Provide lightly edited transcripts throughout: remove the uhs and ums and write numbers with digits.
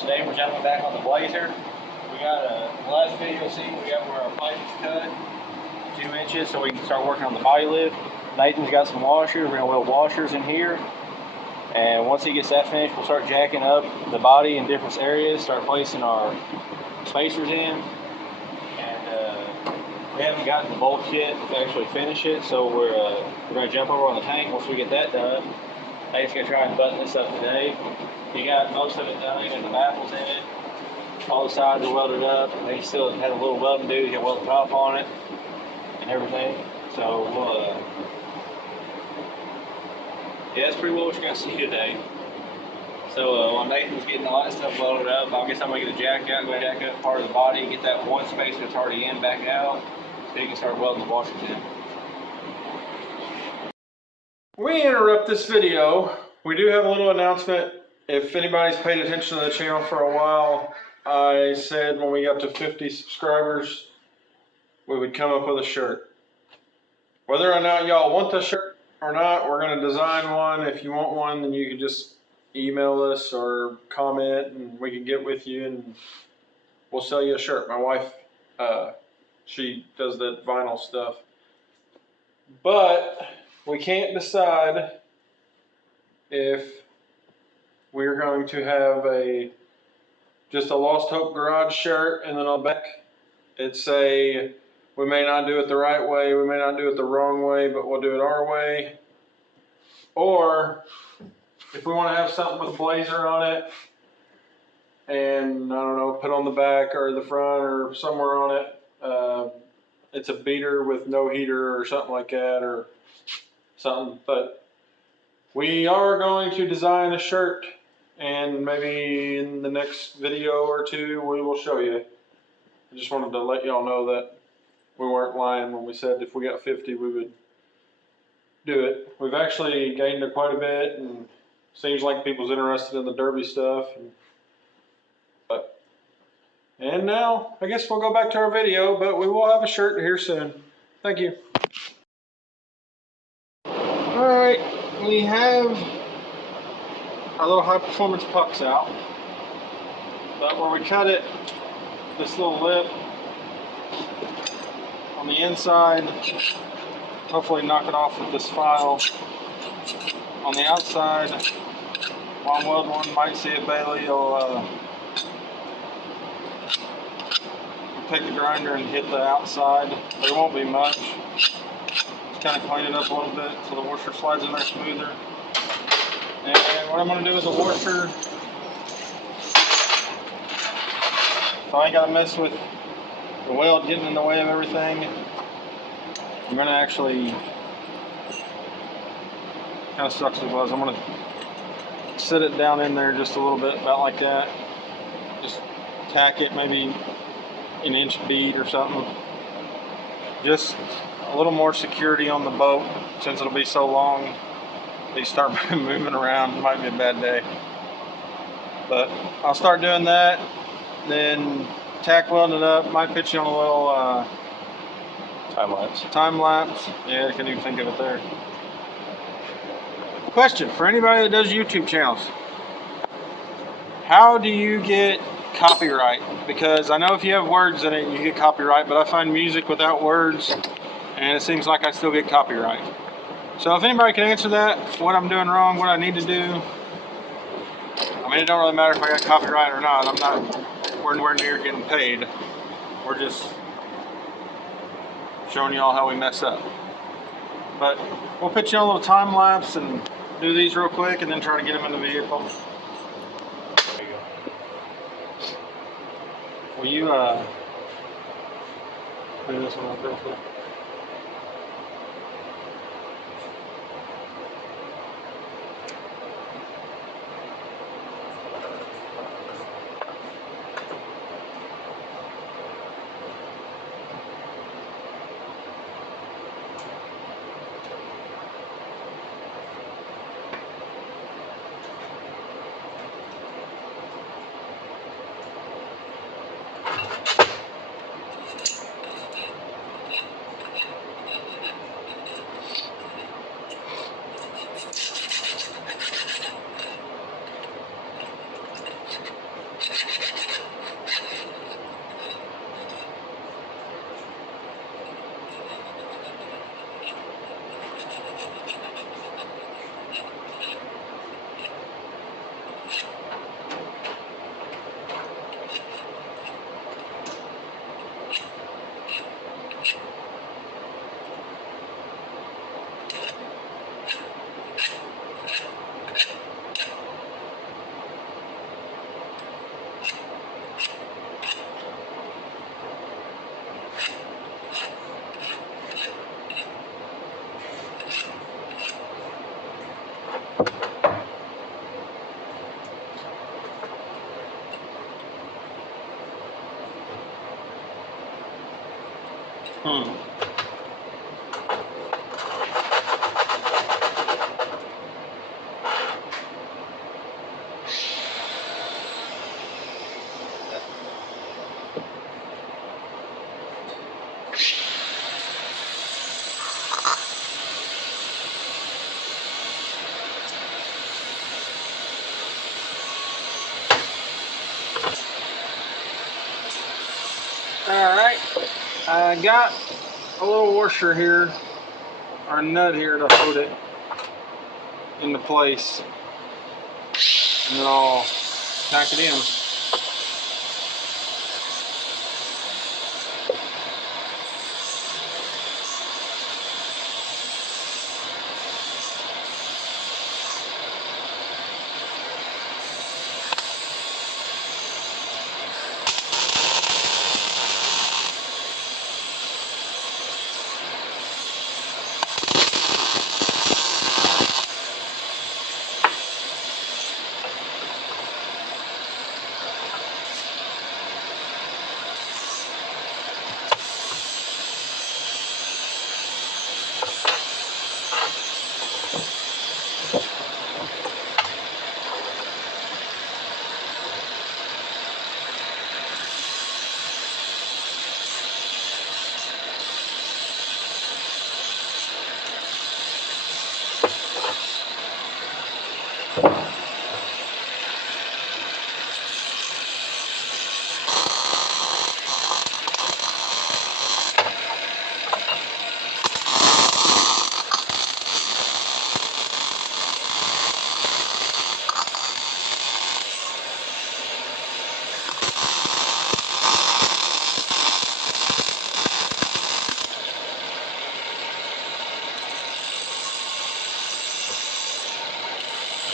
Today we're jumping back on the Blazer. We got the last video scene, we got where our pipe is cut 2 inches so we can start working on the body lift. Nathan's got some washers. We're going to weld washers in here. And once he gets that finished, we'll start jacking up the body in different areas, start placing our spacers in. And we haven't gotten the bolts yet to actually finish it, so we're going to jump over on the tank. Once we get that done, Nathan's going to try and button this up today. He got most of it done, and the baffles in it. All the sides are welded up. He still had a little welding to do. He can weld the top on it and everything. So we'll, yeah, that's pretty well what you're going to see today. So while Nathan's getting all that stuff welded up, I guess I'm going to get a jack out, go jack up part of the body, get that one space that's already in back out, so you can start welding the washers in. We interrupt this video. We do have a little announcement. If anybody's paid attention to the channel for a while, I said when we got to 50 subscribers, we would come up with a shirt. Whether or not y'all want the shirt or not, we're going to design one. If you want one, then you can just email us or comment and we can get with you and we'll sell you a shirt. My wife, she does that vinyl stuff. But we can't decide if we're going to have just a Lost Hope Garage shirt, and then on the back it say we may not do it the right way, we may not do it the wrong way, but we'll do it our way. Or if we want to have something with a Blazer on it, and I don't know, put on the back or the front or somewhere on it, it's a beater with no heater or something like that, or something. But we are going to design a shirt, and maybe in the next video or two we will show you. I just wanted to let y'all know that we weren't lying when we said if we got 50 we would do it. We've actually gained quite a bit, and seems like people's interested in the derby stuff. And now I guess we'll go back to our video, but we will have a shirt here soon. Thank you. Alright, we have our little high performance pucks out, but where we cut it, this little lip on the inside, hopefully knock it off with this file. On the outside, while I'm welding one, might see it, Bailey will take the grinder and hit the outside. There won't be much. Just kind of clean it up a little bit so the washer slides in there smoother. And what I'm going to do with the washer, so I ain't got to mess with the weld getting in the way of everything. I'm going to actually, kind of sucks it was, I'm going to sit it down in there just a little bit, about like that. Just tack it maybe an inch bead or something. Just a little more security on the boat, since it'll be so long. They start moving around, it might be a bad day. But I'll start doing that, then tack welding it up. Might pitch you on a little time lapse. Yeah, I can't even think of it there. Question for anybody that does YouTube channels: how do you get copyright? Because I know if you have words in it you get copyright, but I find music without words and it seems like I still get copyright. So if anybody can answer that, what I'm doing wrong, what I need to do. I mean, it don't really matter if I got copyright or not. We're nowhere near getting paid. We're just showing you all how we mess up. But we'll pitch you on a little time lapse and do these real quick and then try to get them in the vehicle. There you go. Will you clean this one up real quick? Alright, I got a little washer here, or nut here to hold it into place, and then I'll tack it in.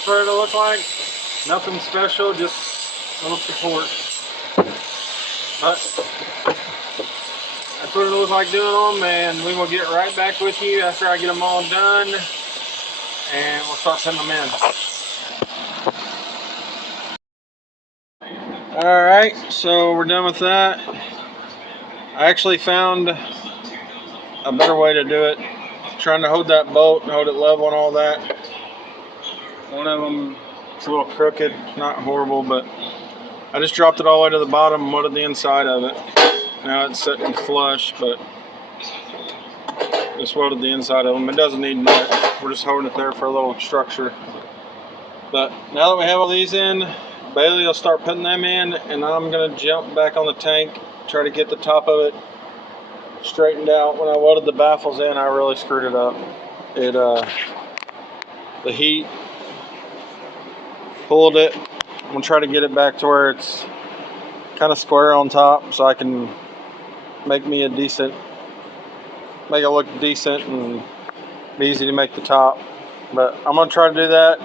That's what it'll look like. Nothing special, just a little support. But that's what it'll look like doing them, and we will get right back with you after I get them all done, and we'll start sending them in. Alright, so we're done with that. I actually found a better way to do it. Trying to hold that bolt and hold it level and all that. One of them is a little crooked, not horrible, but I just dropped it all the way to the bottom and welded the inside of it. Now it's sitting flush, but just welded the inside of them. It doesn't need much. We're just holding it there for a little structure. But now that we have all these in, Bailey will start putting them in, and I'm going to jump back on the tank, try to get the top of it straightened out. When I welded the baffles in, I really screwed it up. The heat pulled it. I'm going to try to get it back to where it's kind of square on top, so I can make it look decent and be easy to make the top. But I'm going to try to do that.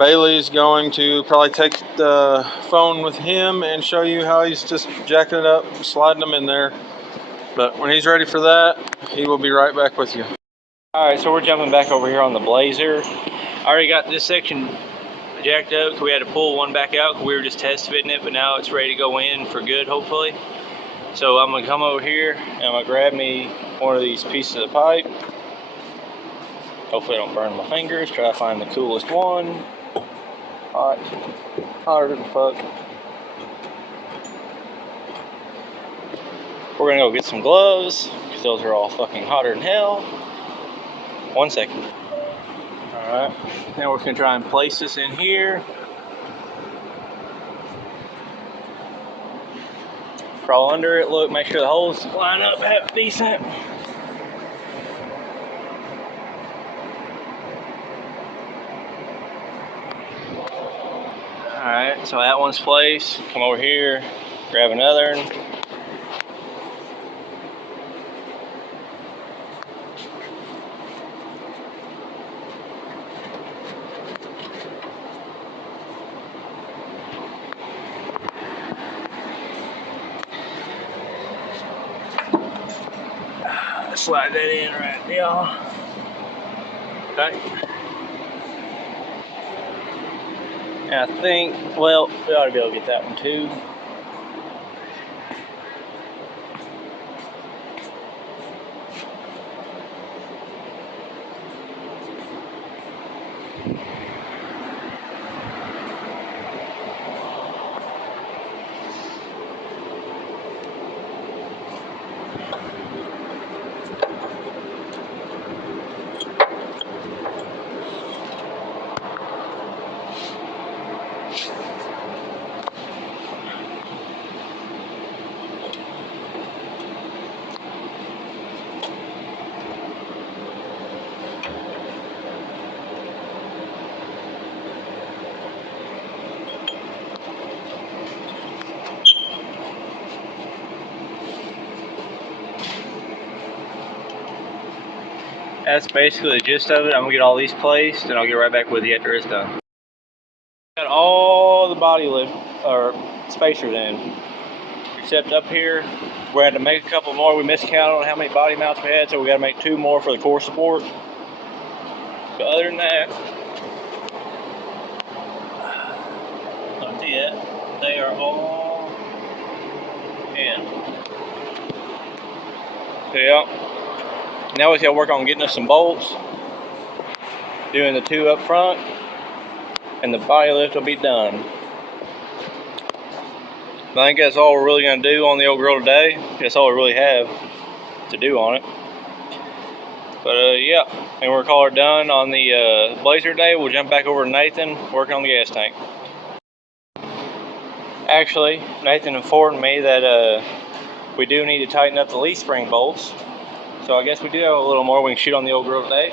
Bailey's going to probably take the phone with him and show you how he's just jacking it up, sliding them in there. But when he's ready for that, he will be right back with you. Alright, so we're jumping back over here on the Blazer. I already got this section jacked up because we had to pull one back out because we were just test fitting it, but now it's ready to go in for good, hopefully. So I'm going to come over here and I'm going to grab me one of these pieces of pipe. Hopefully I don't burn my fingers. Try to find the coolest one. Hot. Hotter than fuck. We're gonna go get some gloves, because those are all fucking hotter than hell. 1 second. Alright. Now we're gonna try and place this in here. Crawl under it, look, make sure the holes line up half decent. Alright, so that one's placed. Come over here, grab another one. Slide that in right there. Okay. And I think, well, we ought to be able to get that one too. that's basically the gist of it. I'm gonna get all these placed, and I'll get right back with you after it's done. Got all the body lift or spacers in, except up here. We had to make a couple more. We miscounted on how many body mounts we had, so we got to make 2 more for the core support. But other than that, I'll tell you that they are all in. So yeah, now we got to work on getting us some bolts, doing the 2 up front, and the body lift will be done. I think that's all we're really going to do on the old grill today. That's all we really have to do on it. But yeah, and we're call it done on the Blazer day. We'll jump back over to Nathan working on the gas tank. Actually, Nathan informed me that we do need to tighten up the leaf spring bolts. So I guess we do have a little more we can shoot on the old grill today.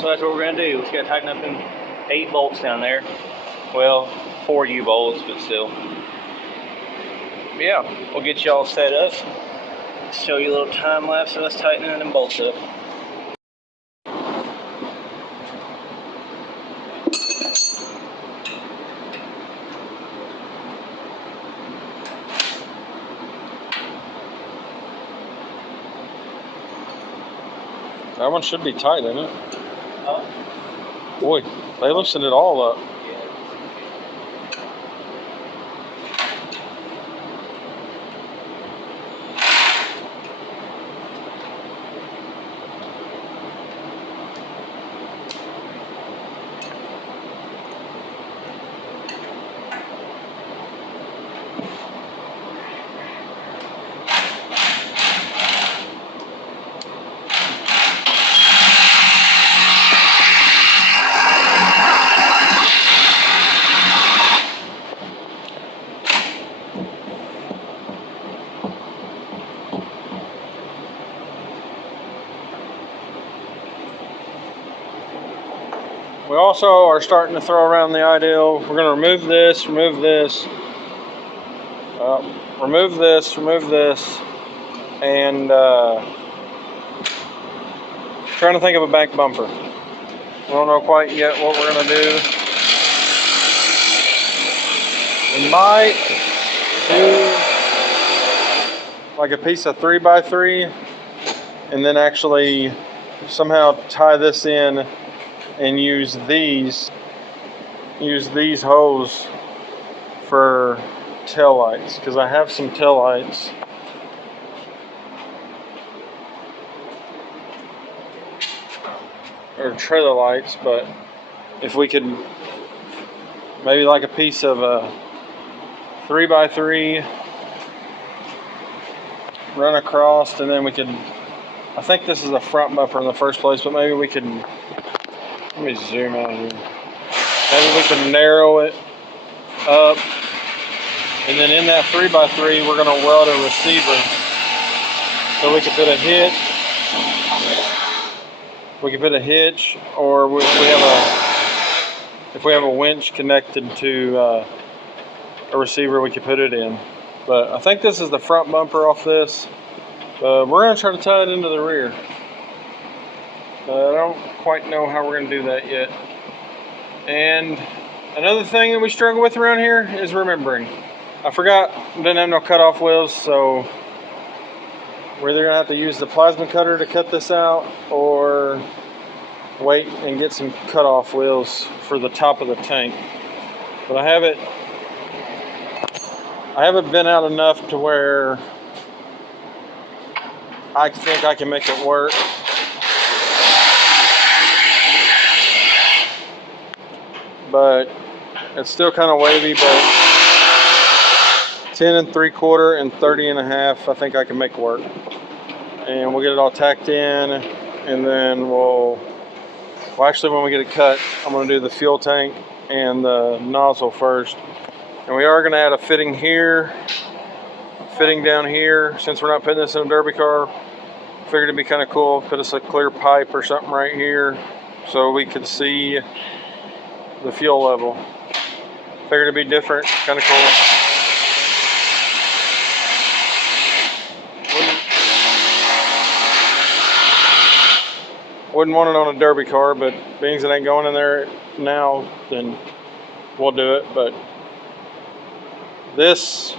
So that's what we're going to do. We've got to tighten up them 8 bolts down there. Well, 4 U-bolts, but still. But yeah, we'll get y'all set up. Show you a little time lapse of us tightening them bolts up. That one should be tight, isn't it? Boy, they loosened it all up. We also are starting to throw around the ideal. We're going to remove this, remove this, and trying to think of a back bumper. We don't know quite yet what we're going to do. We might do like a piece of 3x3 and then actually somehow tie this in and use these hose for tail lights, because I have some tail lights or trailer lights, but if we could maybe like a piece of a 3x3 run across, and then we could, I think this is a front bumper in the first place, but maybe we could, let me zoom out here. Maybe we can narrow it up, and then in that 3x3 we're going to weld a receiver so we can put a hitch. We can put a hitch, or if we have a winch connected to a receiver, we can put it in. But I think this is the front bumper off this. We're going to try to tie it into the rear. I don't quite know how we're going to do that yet. And another thing that we struggle with around here is remembering. I forgot, didn't have no cutoff wheels, so we're either going to have to use the plasma cutter to cut this out, or wait and get some cutoff wheels for the top of the tank. But I haven't been out enough to where I think I can make it work. But it's still kind of wavy, but 10 3/4 and 30 1/2 I think I can make work. And we'll get it all tacked in, and then well actually when we get it cut, I'm going to do the fuel tank and the nozzle first. And we are going to add a fitting here, fitting down here. Since we're not putting this in a derby car, figured it'd be kind of cool, put us a clear pipe or something right here so we could see the fuel level. Figured it'd be different, kind of cool. Wouldn't want it on a derby car, but being it ain't going in there now, then we'll do it. But this,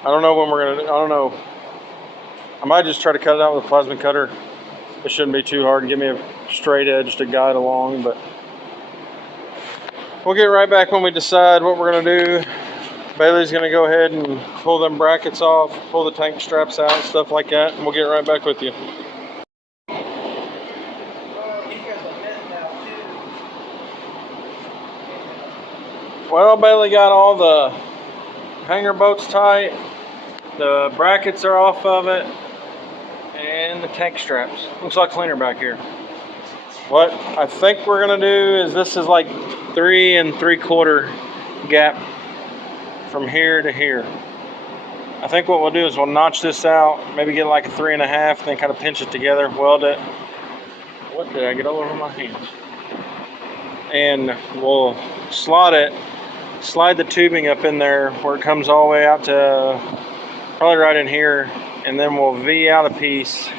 I don't know when we're gonna. I don't know. I might just try to cut it out with a plasma cutter. It shouldn't be too hard and give me a straight edge to guide along, but we'll get right back when we decide what we're gonna do. Bailey's gonna go ahead and pull them brackets off, pull the tank straps out, stuff like that, and we'll get right back with you. Well, Bailey got all the hanger bolts tight, the brackets are off of it, and the tank straps. Looks like cleaner back here. What I think we're gonna do is, this is like 3 3/4 gap from here to here. I think what we'll do is we'll notch this out, maybe get like a 3 1/2, then kind of pinch it together, weld it. What did I get all over my hands? And we'll slide the tubing up in there where it comes all the way out to probably right in here, and then we'll V out a piece,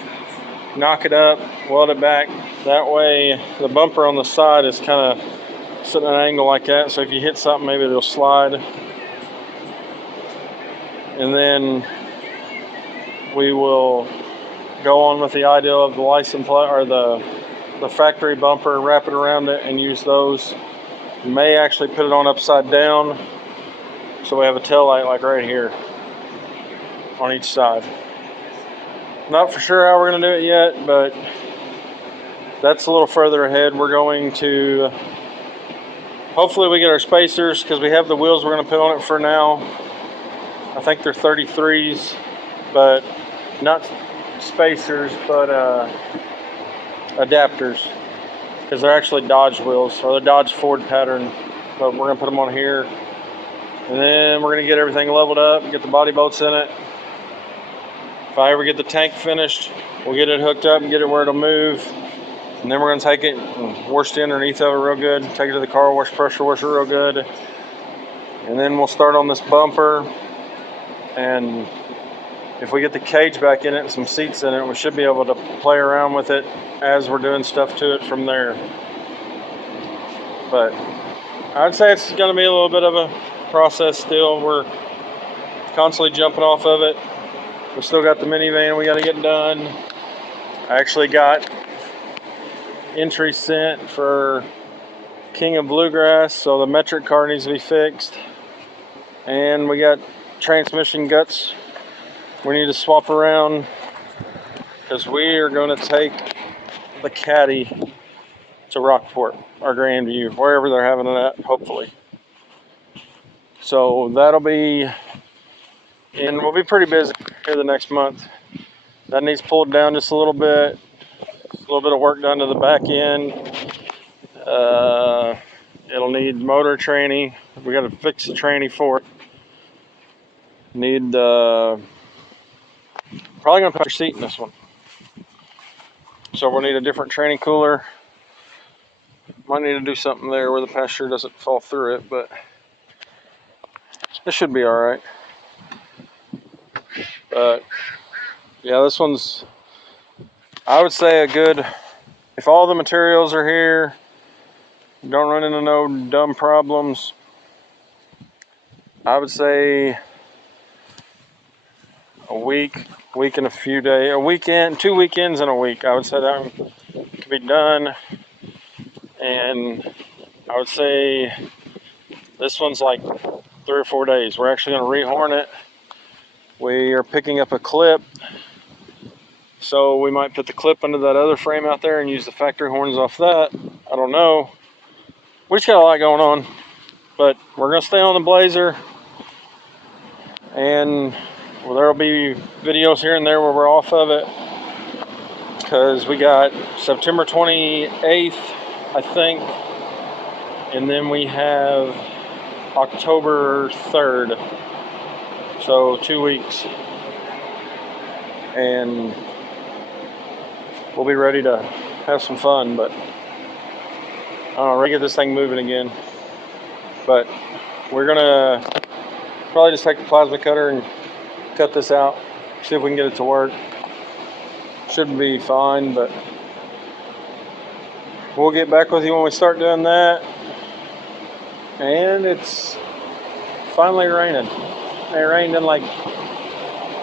knock it up, weld it back. That way the bumper on the side is kind of sitting at an angle like that, so if you hit something, maybe it'll slide. And then we will go on with the idea of the license plate or the factory bumper, wrap it around it, and use those. We may actually put it on upside down, so we have a tail light like right here on each side. Not for sure how we're going to do it yet, but that's a little further ahead. We're going to, hopefully we get our spacers, because we have the wheels we're going to put on it for now. I think they're 33s, but not spacers, but adapters, because they're actually Dodge wheels, or the Dodge Ford pattern, but we're going to put them on here. And then we're going to get everything leveled up, get the body bolts in it. If I ever get the tank finished, we'll get it hooked up and get it where it'll move. And then we're going to take it and wash the underneath of it real good, take it to the car wash, pressure wash it real good. And then we'll start on this bumper. And if we get the cage back in it and some seats in it, we should be able to play around with it as we're doing stuff to it from there. But I'd say it's going to be a little bit of a process still. We're constantly jumping off of it. We still got the minivan we got to get done. I actually got entry sent for King of Bluegrass, so the metric car needs to be fixed. And we got transmission guts we need to swap around, because we are going to take the Caddy to Rockport or Grandview, wherever they're having it at, hopefully. So that'll be, and we'll be pretty busy here the next month. That needs pulled down just a little bit of work done to the back end. It'll need motor tranny. We got to fix the tranny for it. Need probably gonna put your seat in this one, so we'll need a different tranny cooler. Might need to do something there where the passenger doesn't fall through it, but this should be all right. But yeah, this one's, I would say, a good, if all the materials are here, don't run into no dumb problems, I would say a week and a few days, a weekend, 2 weekends and a week. I would say that could be done. And I would say this one's like 3 or 4 days. We're actually going to rehorn it. We are picking up a clip, so we might put the clip under that other frame out there and use the factory horns off that. I don't know. We just got a lot going on, but we're going to stay on the Blazer, and well, there will be videos here and there where we're off of it, because we got September 28th, I think, and then we have October 3rd, so 2 weeks, and we'll be ready to have some fun. But I don't know, ready to get this thing moving again. But we're gonna probably just take the plasma cutter and cut this out, see if we can get it to work. Should be fine, but we'll get back with you when we start doing that. And it's finally raining. It rained in like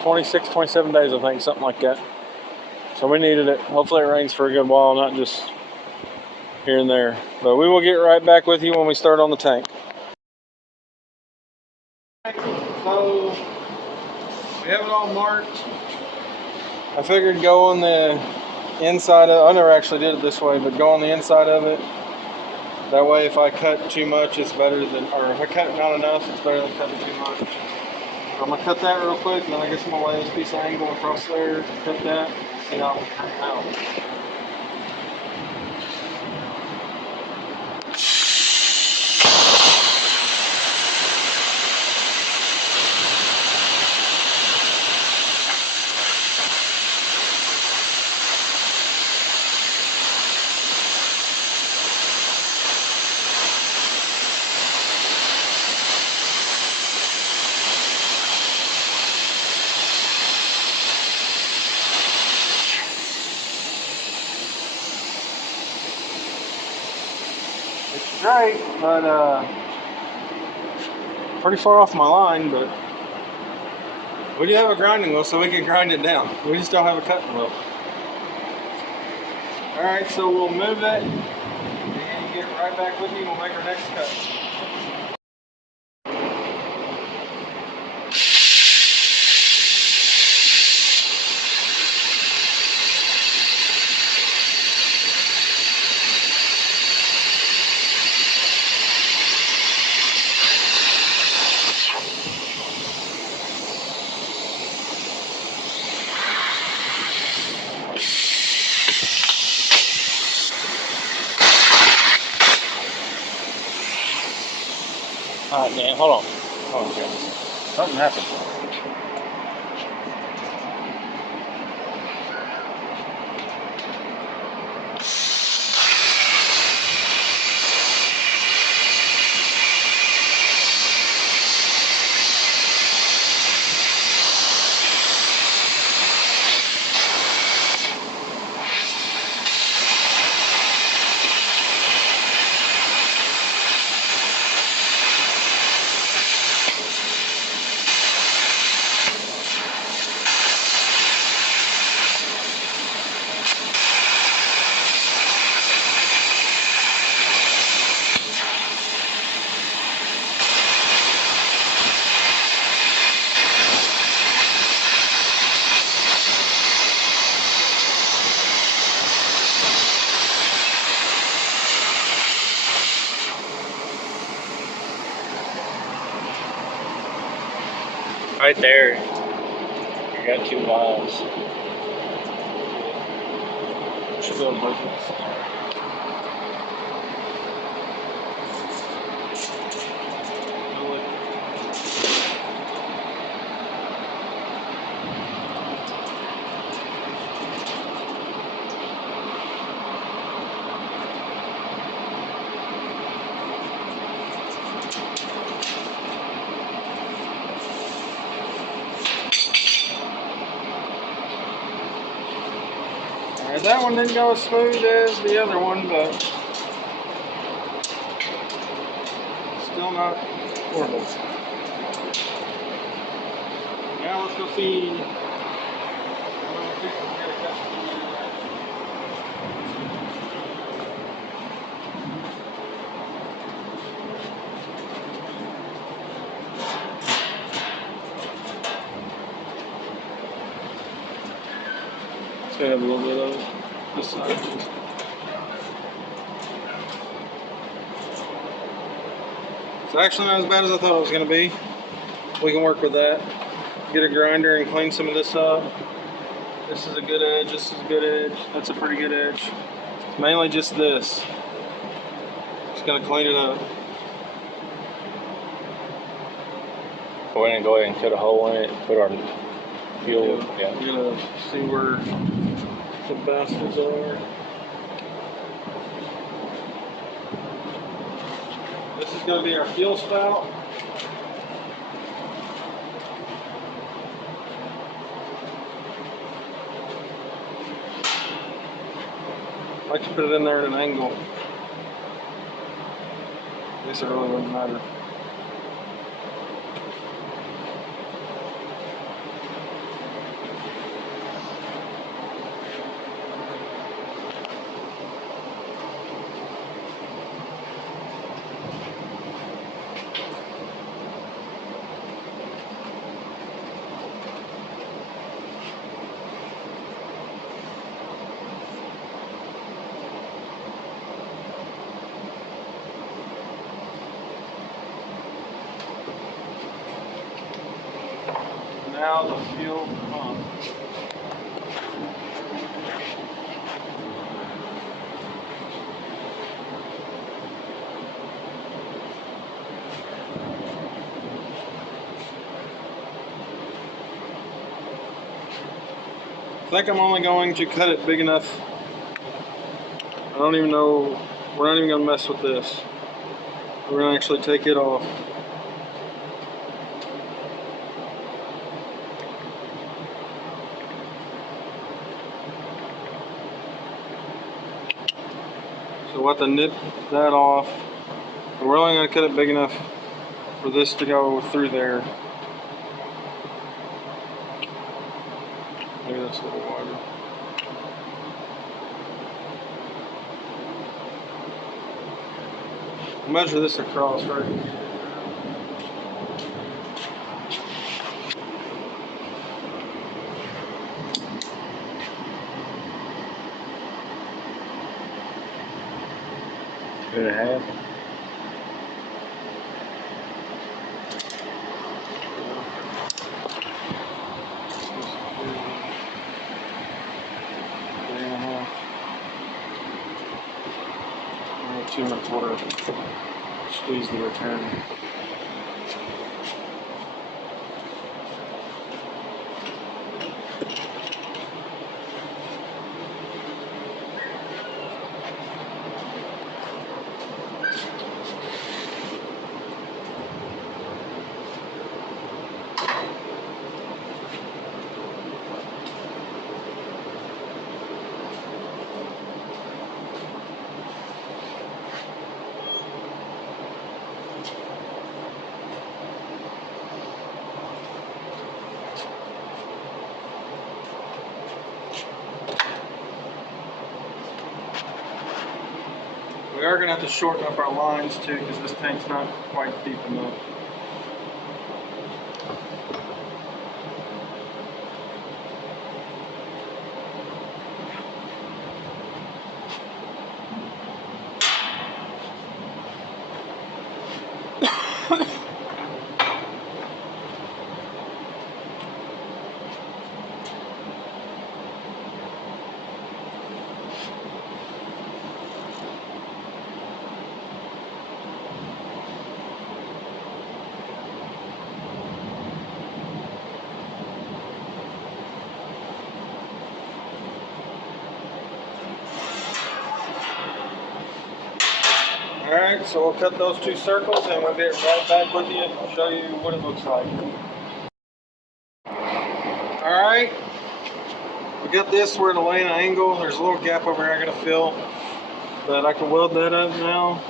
26, 27 days, I think, something like that. So we needed it. Hopefully it rains for a good while, not just here and there. But we will get right back with you when we start on the tank. So we have it all marked. I figured go on the inside of, I never actually did it this way, but go on the inside of it. That way if I cut too much, it's better than, or if I cut not enough, it's better than cutting too much. So I'm gonna cut that real quick, and then I guess I'm gonna lay this piece of angle across there, cut that, see how it turns out. It's great, but pretty far off my line, but we do have a grinding wheel, so we can grind it down. We just don't have a cutting wheel. Alright, so we'll move it and get right back with you and we'll make our next cut. Alright, man, hold on. Hold on, okay. Something happened. Right there, you got 2 lines. Should be able to break it. Alright, that one didn't go as smooth as the other one, but still not horrible. Now let's go see. It's gonna have a little bit of it this side. It's actually not as bad as I thought it was gonna be. We can work with that. Get a grinder and clean some of this up. This is a good edge, this is a good edge, that's a pretty good edge. Mainly just this. Just gonna clean it up. We're gonna go ahead and cut a hole in it, put our fuel. Yeah. I'm gonna see where the bastards are. This is gonna be our fuel spout. like to put it in there at an angle. I guess it really wouldn't matter. Now the fuel pump. I think I'm only going to cut it big enough. I don't even know. We're not even going to mess with this. We're going to actually take it off. So we'll have to nip that off. And we're only going to cut it big enough for this to go through there. Maybe that's a little wider. Measure this across, right? Good to have. Too much water. Squeeze the return. We are going to have to shorten up our lines too because this tank's not quite deep enough. Alright, so we'll cut those two circles and we'll get right back with you and show you what it looks like. Alright, we got this where it'll lay an angle. There's a little gap over here I gotta fill, but I can weld that up now.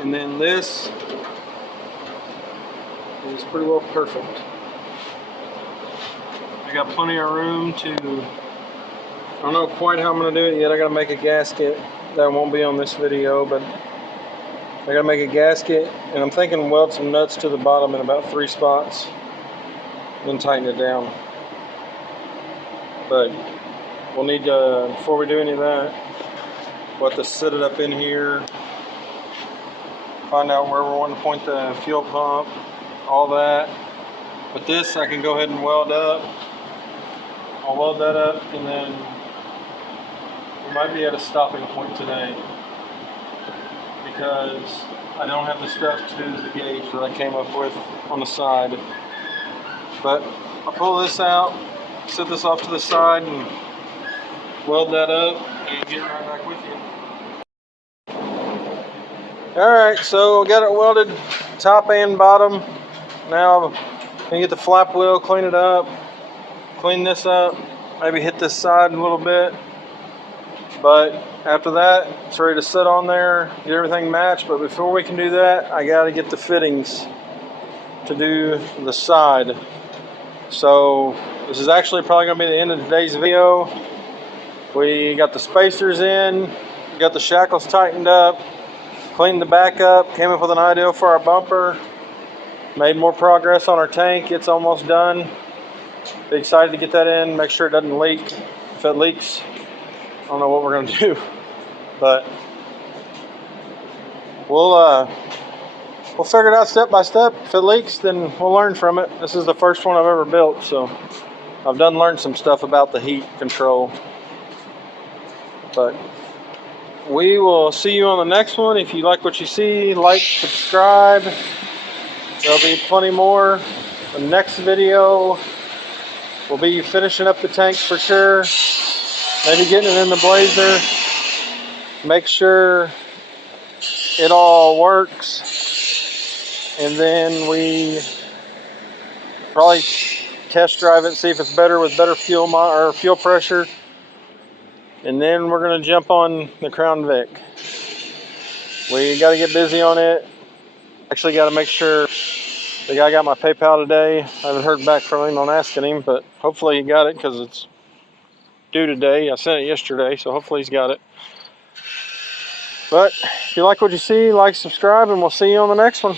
And then this is pretty well perfect. I got plenty of room to, I don't know quite how I'm gonna do it yet. I gotta make a gasket. That won't be on this video, but I gotta make a gasket, and I'm thinking weld some nuts to the bottom in about 3 spots, then tighten it down. But we'll need to, before we do any of that, we'll have to set it up in here, find out where we want to point the fuel pump, all that. But this I can go ahead and weld up. I'll weld that up, and then we might be at a stopping point today because I don't have the stuff to do the gauge that I came up with on the side. But I'll pull this out, set this off to the side, and weld that up and get right back with you. Alright, so we got it welded top and bottom. Now I'm gonna get the flap wheel, clean it up, clean this up, maybe hit this side a little bit. But after that, it's ready to sit on there, get everything matched. But before we can do that, I got to get the fittings to do the side. So this is actually probably going to be the end of today's video. We got the spacers in, got the shackles tightened up, cleaned the back up, came up with an idea for our bumper, made more progress on our tank. It's almost done. Be excited to get that in, make sure it doesn't leak. If it leaks, I don't know what we're going to do, but we'll figure it out step by step. If it leaks, then we'll learn from it. This is the first one I've ever built, so I've learned some stuff about the heat control. But we will see you on the next one. If you like what you see, like, subscribe. There'll be plenty more. The next video will be finishing up the tank for sure. Maybe getting it in the Blazer. Make sure it all works. And then we probably test drive it, see if it's better with better fuel fuel pressure. And then we're gonna jump on the Crown Vic. We gotta get busy on it. Actually gotta make sure the guy got my PayPal today. I haven't heard back from him on asking him, but hopefully he got it because it's due today. I sent it yesterday, so hopefully he's got it. But if you like what you see, like, subscribe, and we'll see you on the next one.